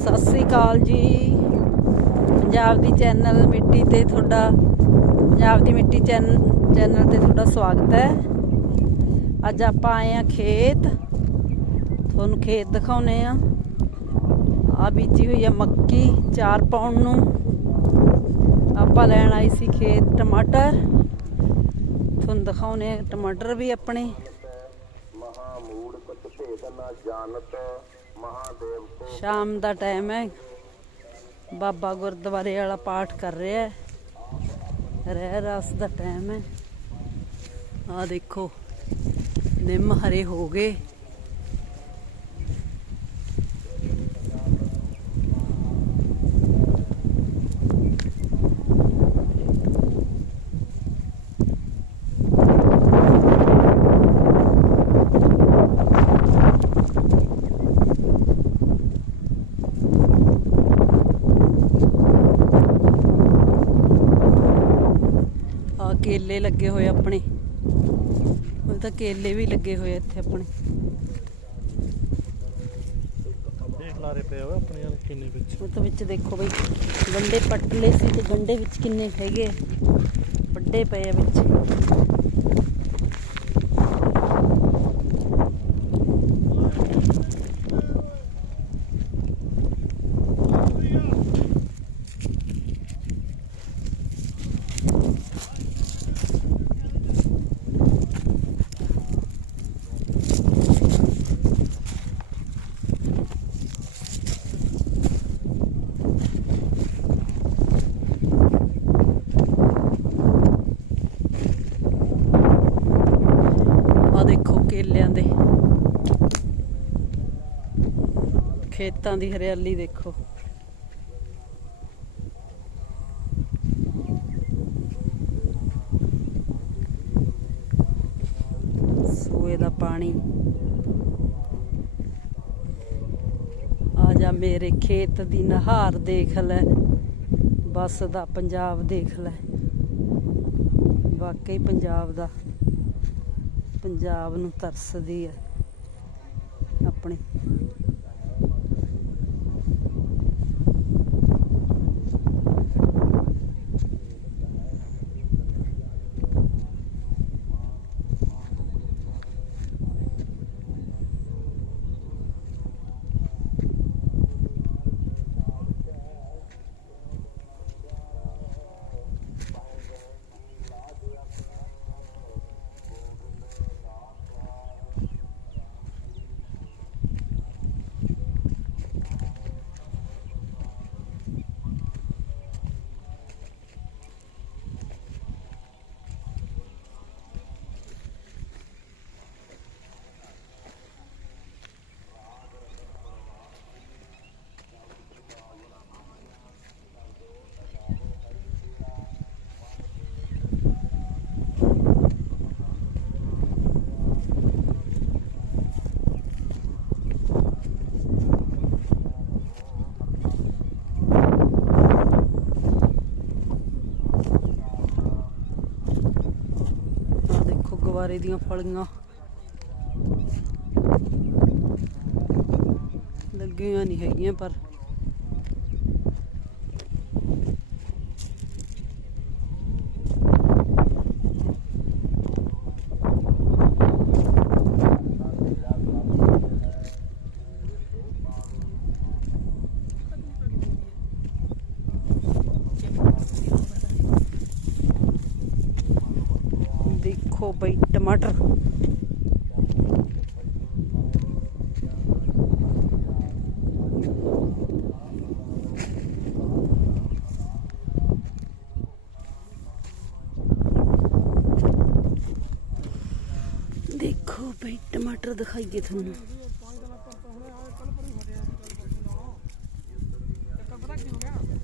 ਸਤਿ ਸ੍ਰੀ ਅਕਾਲ ਜੀ। ਪੰਜਾਬ ਦੀ ਚੈਨਲ ਮਿੱਟੀ ਤੇ ਤੁਹਾਡਾ, ਪੰਜਾਬ ਦੀ ਮਿੱਟੀ ਚੈਨਲ ਚੈਨਲ ਤੇ ਤੁਹਾਡਾ ਸਵਾਗਤ ਹੈ। ਅੱਜ ਆਪਾਂ ਆਏ ਆ ਖੇਤ। ਤੁਹਾਨੂੰ ਖੇਤ ਦਿਖਾਉਨੇ ਆ ਆ ਬੀਜੀ ਹੋਈ ਆ ਮੱਕੀ ਚਾਰ ਪਾਉਣ ਨੂੰ। ਆਪਾਂ ਲੈਣ ਆਈ ਸੀ ਖੇਤ ਟਮਾਟਰ। ਤੁਹਾਨੂੰ ਦਿਖਾਉਨੇ ਆ ਟਮਾਟਰ ਵੀ ਆਪਣੇ। ਮਹਾਮੂੜ ਕੁਛ ਭੇਦ ਨਾ ਜਾਣਤ। ਸ਼ਾਮ ਦਾ ਟਾਈਮ ਹੈ। ਬਾਬਾ ਗੁਰਦੁਆਰੇ ਵਾਲਾ ਪਾਠ ਕਰ ਰਿਹਾ ਹੈ। ਰਹਿ ਰਸ ਦਾ ਟਾਈਮ ਹੈ। ਆ ਦੇਖੋ, ਨਿੰਮ ਹਰੇ ਹੋ ਗਏ ਆ ਕੇਲੇ ਲੱਗੇ ਹੋਏ ਆਪਣੇ। ਉਹ ਤਾਂ ਕੇਲੇ ਵੀ ਲੱਗੇ ਹੋਏ ਇੱਥੇ ਆਪਣੇ। ਦੇਖ ਲਾਰੇ ਪਏ ਹੋਏ ਆਪਣੇ ਯਾਰ ਕਿੰਨੇ ਵਿੱਚ। ਉਹ ਤਾਂ ਵਿੱਚ ਦੇਖੋ ਬਈ ਗੰਡੇ ਪਟਲੇ ਸੀ ਤੇ ਗੰਡੇ ਵਿੱਚ ਕਿੰਨੇ ਹੈਗੇ। ਵੱਡੇ ਪਏ ਆ ਵਿੱਚ। ਆ ਦੇਖੋ, ਕੇਲਿਆਂ ਦੇ। ਖੇਤਾਂ ਦੀ ਹਰਿਆਲੀ ਦੇਖੋ। ਸੂਏ ਦਾ ਪਾਣੀ। ਆ ਜਾ ਮੇਰੇ ਖੇਤ ਦੀ ਨਹਾਰ ਦੇਖ ਲੈ। ਬਸ ਦਾ ਪੰਜਾਬ ਦੇਖ ਲੈ। ਵਾਕਈ ਪੰਜਾਬ ਦਾ। ਪੰਜਾਬ ਨੂੰ ਤਰਸਦੀ ਹੈ। ਆਪਣੀ ਆ ਦੇਖੋ ਦੀਆਂ ਫਲੀਆਂ। ਲੱਗੀਆਂ ਨਹੀਂ ਹੈਗੀਆਂ ਪਰ ਦੇਖੋ ਬਈ ਟਮਾਟਰ ਦੇਖੋ ਬਈ ਟਮਾਟਰ ਦਿਖਾਈਏ ਤੁਹਾਨੂੰ ਪਤਾ ਕੀ ਹੋ ਗਿਆ ਹੁਣ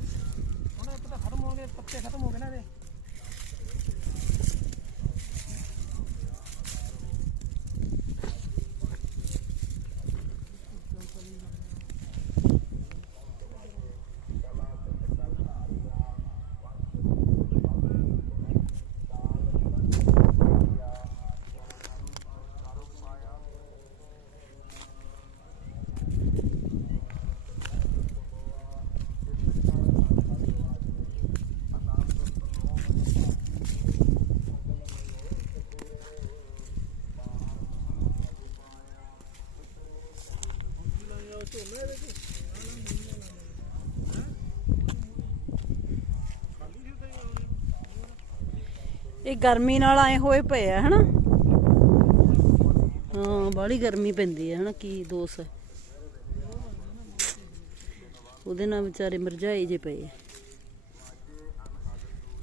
ਇਹ ਗਰਮੀ ਨਾਲ ਆਏ ਹੋਏ ਪਏ ਆ, ਹਨਾ? ਹਾਂ, ਬਾਹਲੀ ਗਰਮੀ ਪੈਂਦੀ ਹੈ ਹਨਾ? ਕੀ ਦੋਸ ਹੈ ਉਹਦੇ ਨਾਲ ਵਿਚਾਰੇ ਮਰਝਾਏ ਜੇ ਪਏ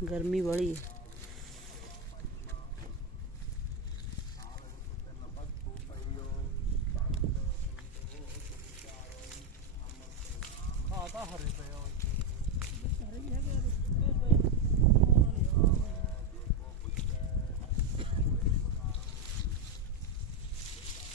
ਗਰਮੀ ਵਾਲੀ ਹੈ